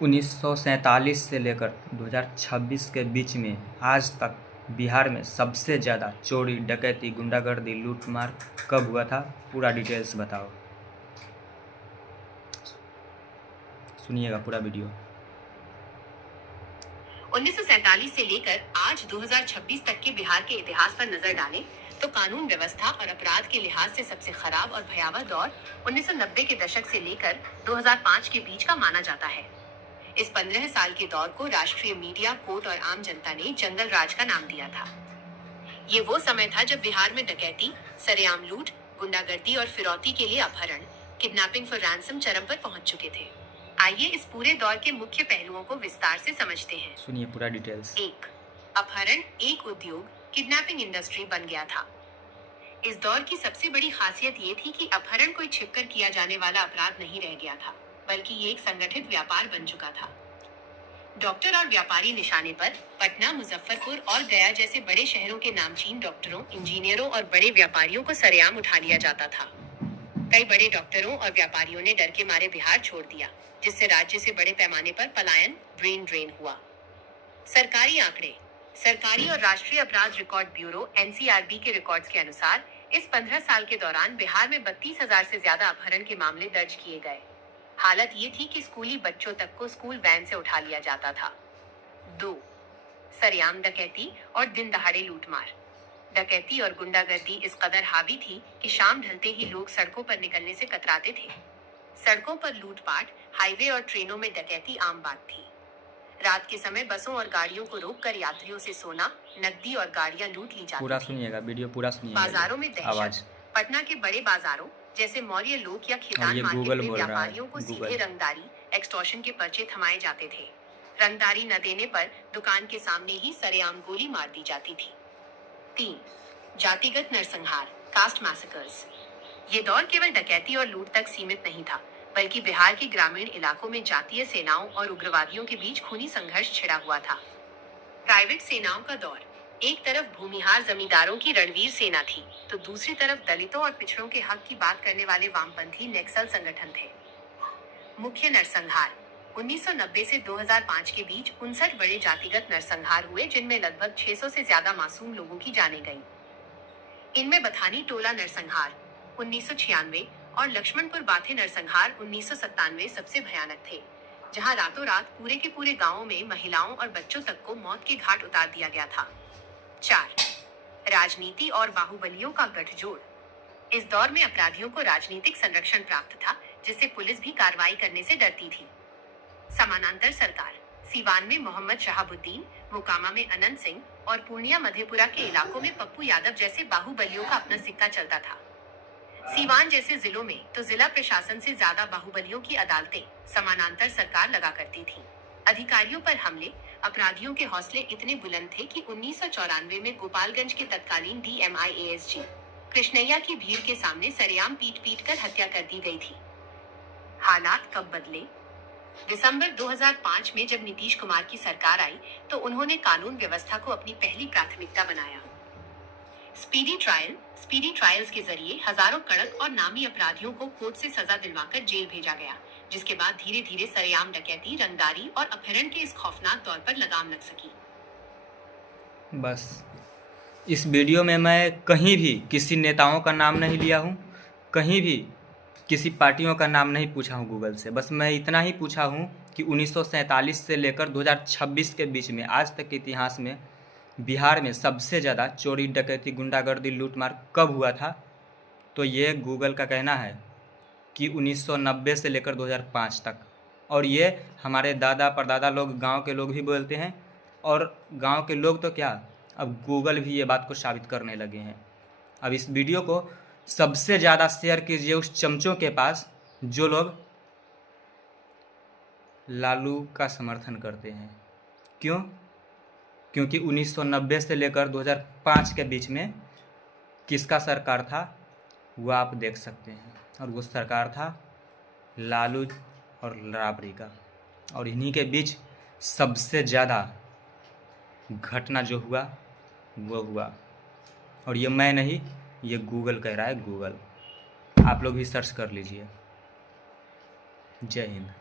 1947 से लेकर 2026 के बीच में आज तक बिहार में सबसे ज़्यादा चोरी, डकैती, गुंडागर्दी, लूटमार कब हुआ था? पूरा डिटेल्स बताओ। सुनिएगा पूरा वीडियो। 1947 से लेकर आज 2026 तक के बिहार के इतिहास पर नजर डालें तो कानून व्यवस्था और अपराध के लिहाज से सबसे खराब और भयावह दौर 1990 के दशक से लेकर 2005 के बीच का माना जाता है। इस 15 साल के दौर को राष्ट्रीय मीडिया, कोर्ट और आम जनता ने जंगल राज का नाम दिया था। ये वो समय था जब बिहार में डकैती, सरेआम लूट, गुंडागर्दी और फिरौती के लिए अपहरण, किडनैपिंग फॉर रैंसम चरम पर पहुंच चुके थे। आइए इस पूरे दौर के मुख्य पहलुओं को विस्तार से समझते हैं। सुनिए पूरा डिटेल्स। 1. अपहरण एक उद्योग, किडनैपिंग इंडस्ट्री बन गया था। इस दौर की सबसे बड़ी खासियत ये थी कि अपहरण कोई छिपकर किया जाने वाला अपराध नहीं रह गया था, बल्कि ये एक संगठित व्यापार बन चुका था। डॉक्टर और व्यापारी निशाने पर पटना, मुजफ्फरपुर और गया जैसे बड़े शहरों के नामचीन डॉक्टरों, इंजीनियरों और बड़े व्यापारियों को सरेआम उठा लिया जाता था। कई बड़े डॉक्टरों और व्यापारियों ने डर के मारे बिहार छोड़ दिया, जिससे राज्य से बड़े पैमाने पर पलायन, ब्रेन ड्रेन हुआ। सरकारी आंकड़े। सरकारी और राष्ट्रीय अपराध रिकॉर्ड ब्यूरो (NCRB) के रिकॉर्ड्स के अनुसार इस 15 साल के दौरान बिहार में 32,000 से ज्यादा अपहरण के मामले दर्ज किए गए। हालत ये थी कि स्कूली बच्चों तक को स्कूल वैन से उठा लिया जाता था। 2. सरेआम डकैती और दिन दहाड़े लूटमार। डकैती और गुंडागर्दी इस कदर हावी थी कि शाम ढलते ही लोग सड़कों पर निकलने से कतराते थे। सड़कों पर लूटपाट, हाईवे और ट्रेनों में डकैती आम बात थी। रात के समय बसों और गाड़ियों को रोककर यात्रियों से सोना, नकदी और गाड़ियां लूट ली जाती पूरा थी। सुनिएगा, वीडियो पूरा सुनिएगा। बाजारों में आवाज। दहशत। पटना के बड़े बाजारों जैसे मौर्य लोक या खितान मार्केट में व्यापारियों को सीधे रंगदारी, एक्सटॉर्शन के पर्चे थमाए जाते थे। रंगदारी न देने पर दुकान के सामने ही सरेआम गोली मार दी जाती थी। 3. जातिगत नरसंहार, कास्ट मैसेकर्स। ये दौर केवल डकैती और लूट तक सीमित नहीं था, बल्कि बिहार के ग्रामीण इलाकों में जातीय सेनाओं और उग्रवादियों के बीच खूनी संघर्ष छिड़ा हुआ था। प्राइवेट सेनाओं का दौर। एक तरफ भूमिहार जमींदारों की रणवीर सेना थी, तो दूसरी तरफ दलितों और पिछड़ों के हक की बात करने वाले वामपंथी नक्सल संगठन थे। मुख्य नरसंहार। 1990 से 2005 के बीच 59 बड़े जातिगत नरसंहार हुए, जिनमें लगभग 600 से ज्यादा मासूम लोगों की जानें गईं। इनमें बथानी टोला नरसंहार 1996 और लक्ष्मणपुर बाथे नरसंहार 1997 सबसे भयानक थे, जहां रातों रात पूरे के पूरे गांवों में महिलाओं और बच्चों तक को मौत के घाट उतार दिया गया था। 4. राजनीति और बाहुबलियों का गठजोड़। इस दौर में अपराधियों को राजनीतिक संरक्षण प्राप्त था, जिससे पुलिस भी कार्रवाई करने से डरती थी। समानांतर सरकार। सीवान में मोहम्मद शहाबुद्दीन, मोकामा में अनंत सिंह और पूर्णिया मधेपुरा के इलाकों में पप्पू यादव जैसे बाहुबलियों का अपना सिक्का चलता था। सीवान जैसे जिलों में तो जिला प्रशासन से ज्यादा बाहुबलियों की अदालतें समानांतर सरकार लगा करती थी। अधिकारियों पर हमले। अपराधियों के हौसले इतने बुलंद थे कि 1994 में गोपालगंज के तत्कालीन DMIASG कृष्णैया की भीड़ के सामने सरेआम पीट पीट कर हत्या कर दी गई थी। हालात कब बदले? दिसंबर 2005 में जब नीतीश कुमार की सरकार आई, तो उन्होंने कानून व्यवस्था को अपनी पहली प्राथमिकता बनाया। स्पीडी ट्रायल्स के जरिए हजारों कड़क और नामी अपराधियों को कोर्ट से सजा दिलवाकर जेल भेजा गया, जिसके बाद धीरे धीरे सरेआम डकैती, रंगदारी और अपहरण के इस खौफनाक दौर पर लगाम लग सकी। बस इस वीडियो में मैं कहीं भी किसी नेताओं का नाम नहीं लिया हूँ, कहीं भी किसी पार्टियों का नाम नहीं पूछा हूँ गूगल से। बस मैं इतना ही पूछा हूँ कि 1947 से लेकर 2026 के बीच में आज तक के इतिहास में बिहार में सबसे ज़्यादा चोरी, डकैती, गुंडागर्दी, लूटमार कब हुआ था? तो ये गूगल का कहना है कि 1990 से लेकर 2005 तक। और ये हमारे दादा परदादा लोग, गांव के लोग भी बोलते हैं, और गांव के लोग तो क्या, अब गूगल भी ये बात को साबित करने लगे हैं। अब इस वीडियो को सबसे ज़्यादा शेयर कीजिए उस चमचों के पास जो लोग लालू का समर्थन करते हैं। क्यों? क्योंकि 1990 से लेकर 2005 के बीच में किसका सरकार था वो आप देख सकते हैं, और वो सरकार था लालू और राबड़ी का। और इन्हीं के बीच सबसे ज़्यादा घटना जो हुआ वो हुआ, और ये मैं नहीं, ये गूगल कह रहा है। गूगल आप लोग भी सर्च कर लीजिए। जय हिंद।